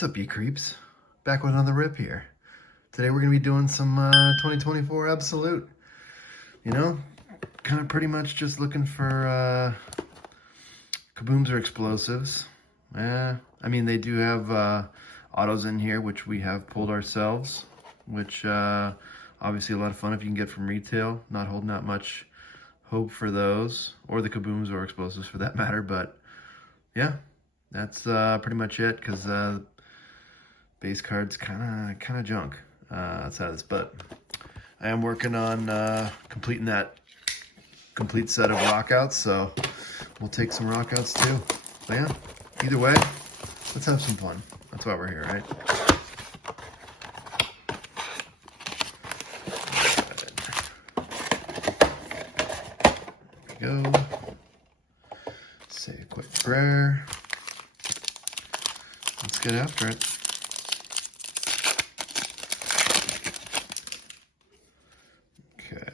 What's up, you creeps? Back with another rip here. Today we're going to be doing some 2024 Absolute. You know, kind of pretty much just looking for kabooms or explosives. I mean, they do have autos in here, which we have pulled ourselves, which obviously a lot of fun if you can get from retail. Not holding out much hope for those, or the kabooms or explosives for that matter, but yeah, that's pretty much it, because base card's kind of junk outside of this, but I am working on completing that complete set of rockouts, so we'll take some rockouts too. But yeah, either way, let's have some fun. That's why we're here, right? There we go. Say a quick prayer. Let's get after it. Okay.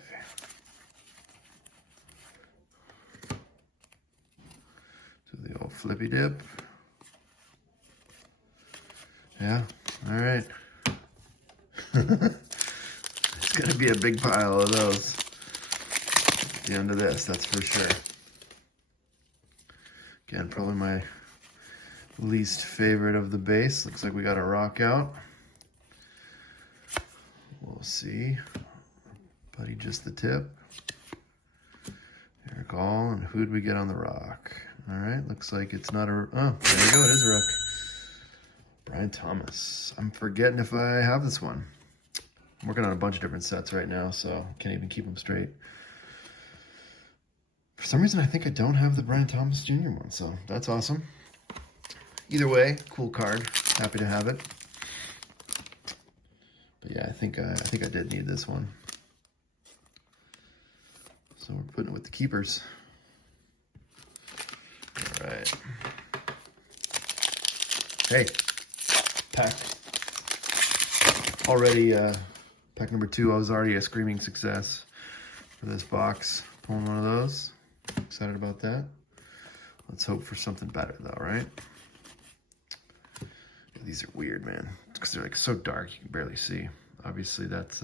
Do the old flippy dip. Yeah, all right. It's gonna be a big pile of those at the end of this, that's for sure. Again, probably my least favorite of the base. Looks like we got a rock out. We'll see. Buddy, just the tip. Eric All, and who'd we get on the rock? All right, looks like it's not a, oh, there we go, it is a rook. Brian Thomas. I'm forgetting if I have this one. I'm working on a bunch of different sets right now, so can't even keep them straight. For some reason, I think I don't have the Brian Thomas Jr. one, so that's awesome. Either way, cool card. Happy to have it. But yeah, I think I did need this one. So we're putting it with the keepers. All right. Hey, pack. Already, pack number 2. I was already a screaming success for this box. Pulling one of those. Excited about that. Let's hope for something better though, right? These are weird, man, because they're like so dark you can barely see. Obviously that's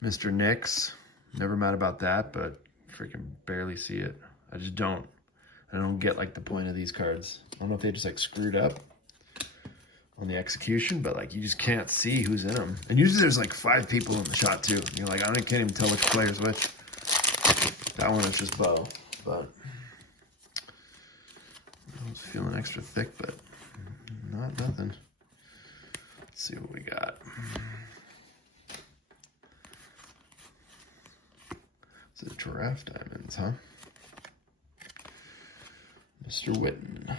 Mr. Nix. Never mad about that, but freaking barely see it. I don't get like the point of these cards. I don't know if they just like screwed up on the execution, but like you just can't see who's in them. And usually there's like 5 people in the shot too. You're like, I can't even tell which player's which. That one is just Bo, but I was feeling extra thick, but nothing. Let's see what we got. It's a Giraffe Diamonds, huh? Mr. Witten.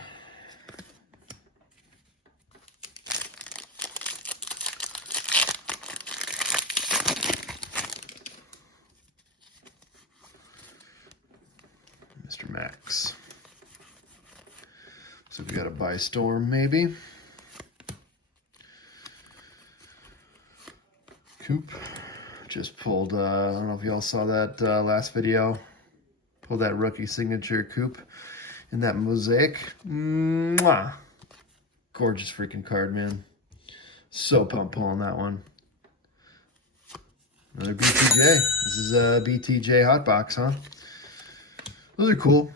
Mr. Max. So we got a By Storm, maybe. Coop. Just pulled, I don't know if y'all saw that last video. Pulled that rookie signature Coop in that mosaic. Mwah! Gorgeous freaking card, man. So pumped pulling that one. Another BTJ. This is a BTJ hot box, huh? Those are cool.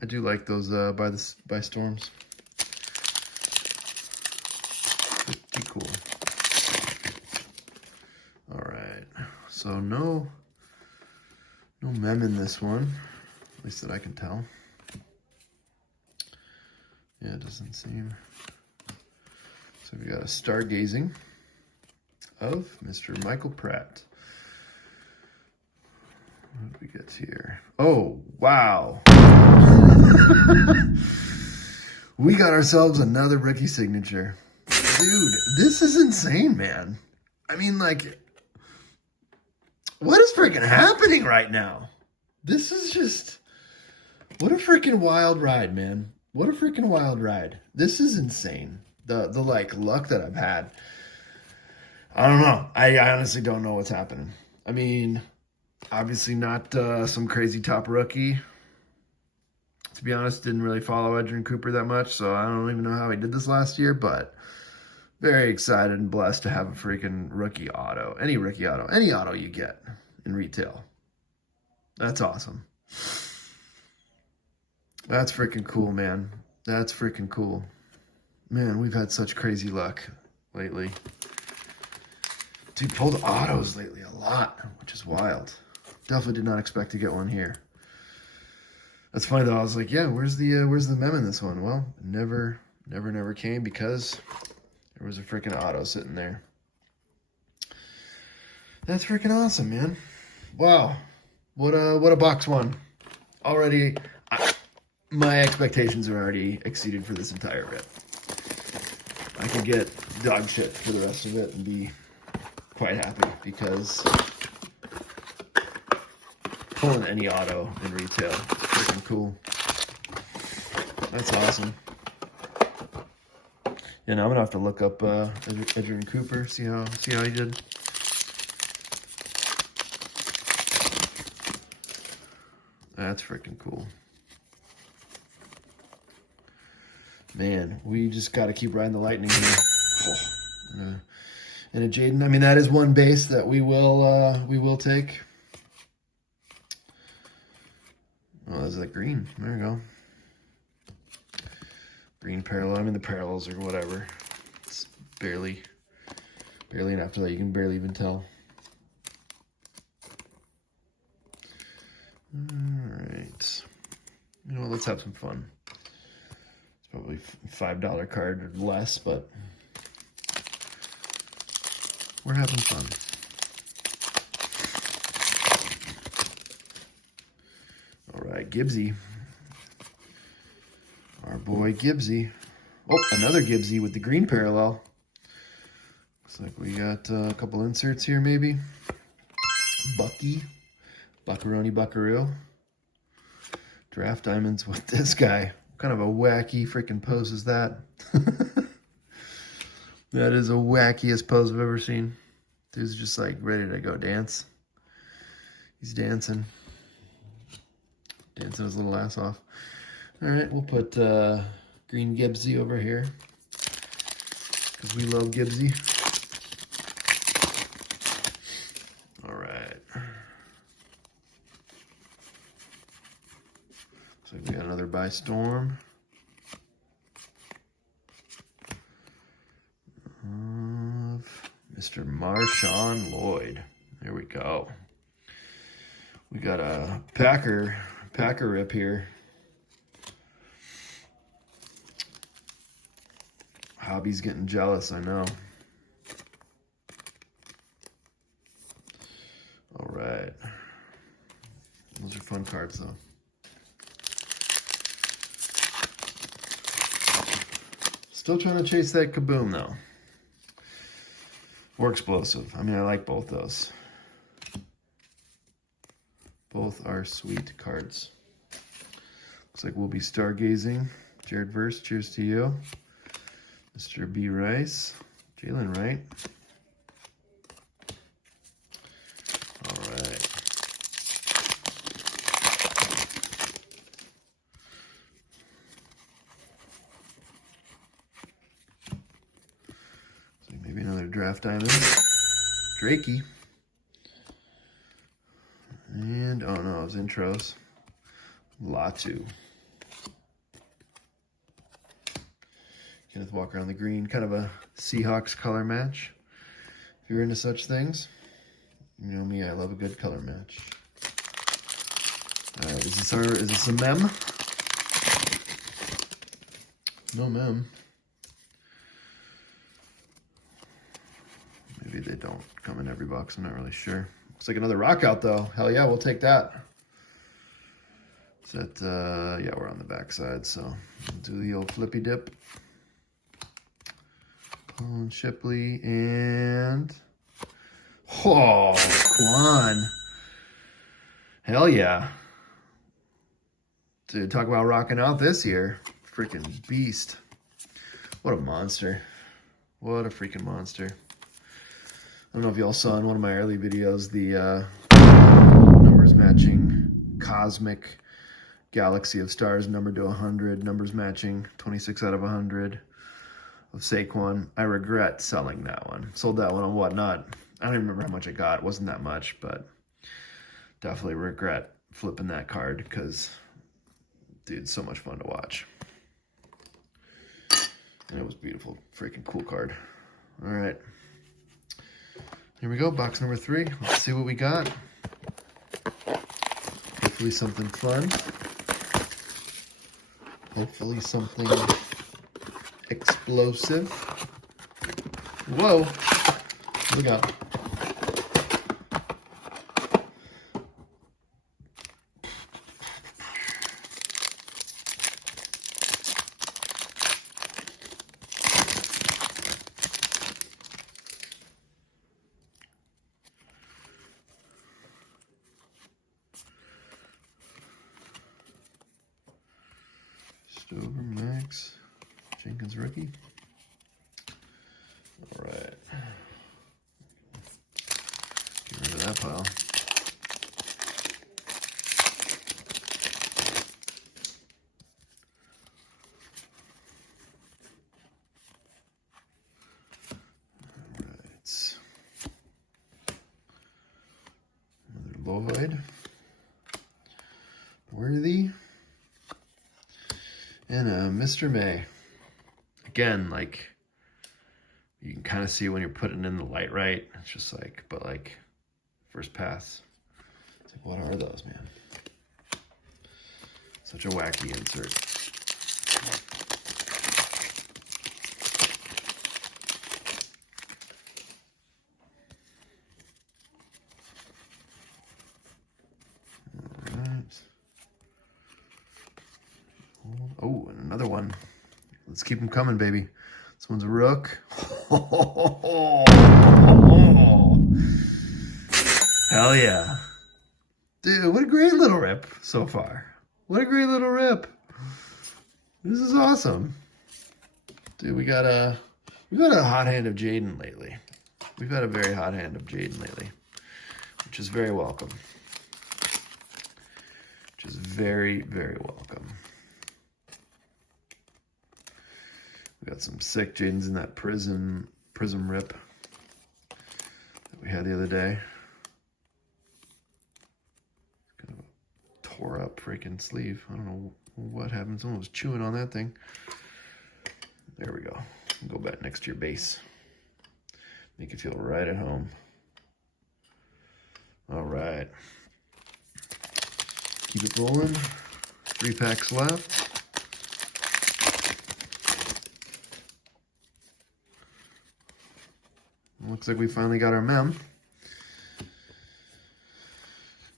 I do like those by Storms. Pretty cool. All right. So no mem in this one, at least that I can tell. Yeah, it doesn't seem. So we got a Stargazing of Mr. Michael Pratt. What did we get here? Oh, wow. We got ourselves another rookie signature. Dude, this is insane, man. I mean, like, what is freaking happening right now? This is just, what a freaking wild ride, man. What a freaking wild ride. This is insane. The like luck that I've had. I don't know. I honestly don't know what's happening. I mean, obviously not some crazy top rookie. To be honest, didn't really follow Edgerrin Cooper that much, so I don't even know how he did this last year, but very excited and blessed to have a freaking rookie auto. Any rookie auto. Any auto you get in retail. That's awesome. That's freaking cool, man. That's freaking cool. Man, we've had such crazy luck lately. Dude, pulled autos lately a lot, which is wild. Definitely did not expect to get one here. That's funny though. I was like, yeah, where's the mem in this one? Well, never came because there was a freaking auto sitting there. That's freaking awesome, man. Wow. What a box one. Already, my expectations are already exceeded for this entire rip. I could get dog shit for the rest of it and be quite happy because pulling any auto in retail is freaking cool. That's awesome. Yeah, now I'm gonna have to look up Edgerrin Cooper, see how he did. That's freaking cool. Man, we just got to keep riding the lightning here. Oh, and a Jaden. I mean, that is one base that we will take. Oh, there's that green. There you go. Green parallel. I mean, the parallels or whatever. It's barely, and after that, you can barely even tell. All right. You know what? Let's have some fun. Probably $5 card or less, but we're having fun. All right, Gibbsy. Our boy Gibbsy. Oh, another Gibbsy with the green parallel. Looks like we got a couple inserts here, maybe. Bucky. Buckaroni Buckaroo. Draft diamonds with this guy. Kind of a wacky freaking pose is that? That is the wackiest pose I've ever seen. Dude's just like ready to go dance. He's dancing. Dancing his little ass off. All right, we'll put green Gibbsy over here because we love Gibbsy. All right. So we got another by Storm. Mr. Marshawn Lloyd. There we go. We got a Packer rip here. Hobby's getting jealous, I know. All right. Those are fun cards, though. Still trying to chase that Kaboom, though. Or Explosive. I mean, I like both those. Both are sweet cards. Looks like we'll be stargazing. Jared Verse, cheers to you. Mr. B. Rice. Jalen Wright. All right. So maybe another draft diamond. Drakey. And, oh no, it was intros. Latu. Kenneth Walker on the green. Kind of a Seahawks color match. If you're into such things, you know me, I love a good color match. All right, is this a mem? No mem. Maybe they don't come in every box. I'm not really sure. Looks like another rock out though. Hell yeah, we'll take that. Is that, yeah, we're on the back side, so we'll do the old flippy dip. Colin Shipley and, oh, Quan. Hell yeah. Dude, talk about rocking out this year. Freaking beast. What a monster. What a freaking monster. I don't know if y'all saw in one of my early videos the numbers matching Cosmic Galaxy of Stars, numbered to 100, numbers matching, 26 out of 100 of Saquon. I regret selling that one. Sold that one on Whatnot. I don't even remember how much I got. It wasn't that much, but definitely regret flipping that card because, dude, so much fun to watch. And it was beautiful, freaking cool card. All right. Here we go, box number 3. Let's see what we got. Hopefully something fun. Hopefully something explosive. Whoa. What we got? Stover, Max, Jenkins rookie. All right. Get rid of that pile. All right. Another Lloyd. Worthy. And Mr. May. Again, like, you can kind of see when you're putting in the light right. It's just like, but like, first pass. It's like, what are those, man? Such a wacky insert. Oh, and another one. Let's keep them coming, baby. This one's a rook. Hell yeah. Dude, what a great little rip so far. What a great little rip. This is awesome. Dude, we got a hot hand of Jaden lately. We've had a very hot hand of Jaden lately, which is very welcome. Which is very, very welcome. We got some sick Jadens in that prism rip that we had the other day. Kind of a tore up freaking sleeve. I don't know what happened. Someone was chewing on that thing. There we go. Go back next to your base. Make you feel right at home. All right. Keep it rolling. 3 packs left. Looks like we finally got our mem.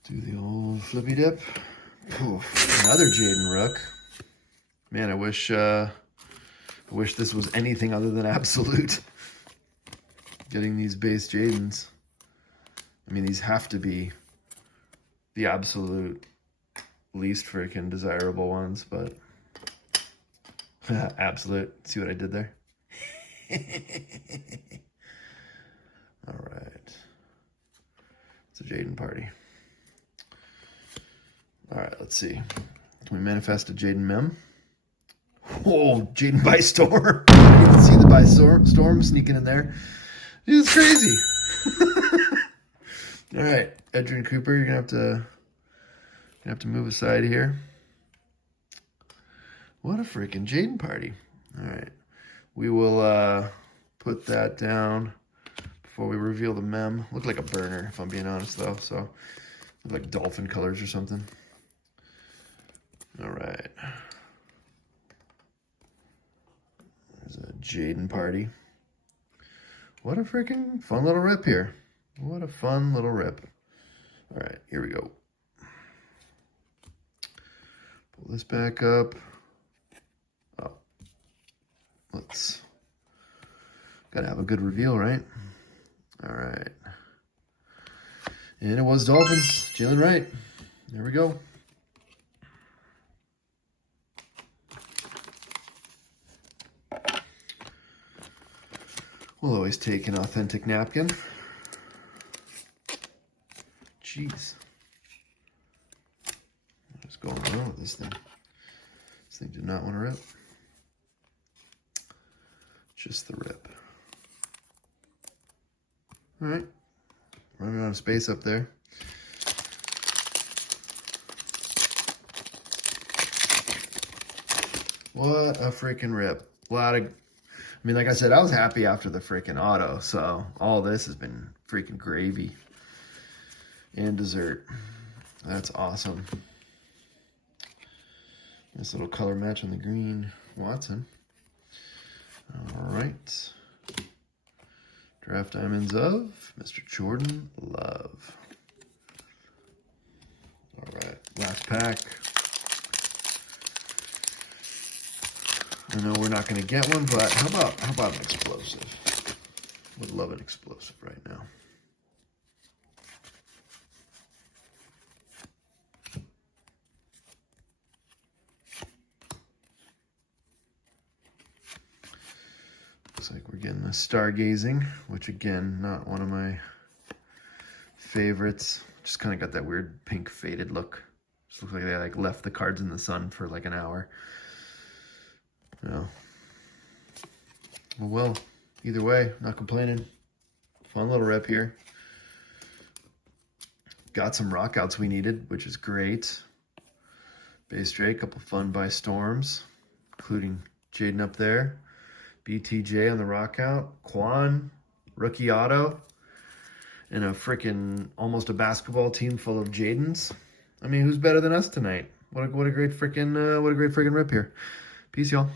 Do the old flippy dip. Oof, another Jaden Rook. Man, I wish this was anything other than absolute. Getting these base Jadens. I mean, these have to be the absolute least freaking desirable ones, but absolute. See what I did there? All right. It's a Jaden party. All right, let's see. Can we manifest a Jaden mem? Oh, Jaden by storm. You can see the by storm sneaking in there. It's crazy. All right, Adrian Cooper, you're gonna have to move aside here. What a freaking Jaden party. All right, we will put that down before we reveal the mem. Looked like a burner, if I'm being honest, though. So, like dolphin colors or something. All right. There's a Jaden party. What a freaking fun little rip here. What a fun little rip. All right, here we go. Pull this back up. Oh, let's, gotta have a good reveal, right? All right. And it was Dolphins, Jalen Wright. There we go. We'll always take an authentic napkin. Jeez. Just going wrong with this thing? This thing did not want to rip. Just the rip. All right. Running out of space up there. What a freaking rip. I mean, like I said, I was happy after the freaking auto, so all this has been freaking gravy and dessert. That's awesome. Nice little color match on the green Watson. All right. Draft diamonds of Mr. Jordan Love. All right, last pack. I know we're not going to get one, but how about an explosive? Would love an explosive right now. Looks like we're getting a stargazing, which again, not one of my favorites. Just kind of got that weird pink faded look. Just looks like they like left the cards in the sun for like an hour. No. Well, either way, not complaining. Fun little rep here. Got some rockouts we needed, which is great. Base Drake, couple fun by storms, including Jaden up there. BTJ on the rockout. Quan, rookie auto. And a freaking, almost a basketball team full of Jadens. I mean, who's better than us tonight? What a great freaking rip here. Peace, y'all.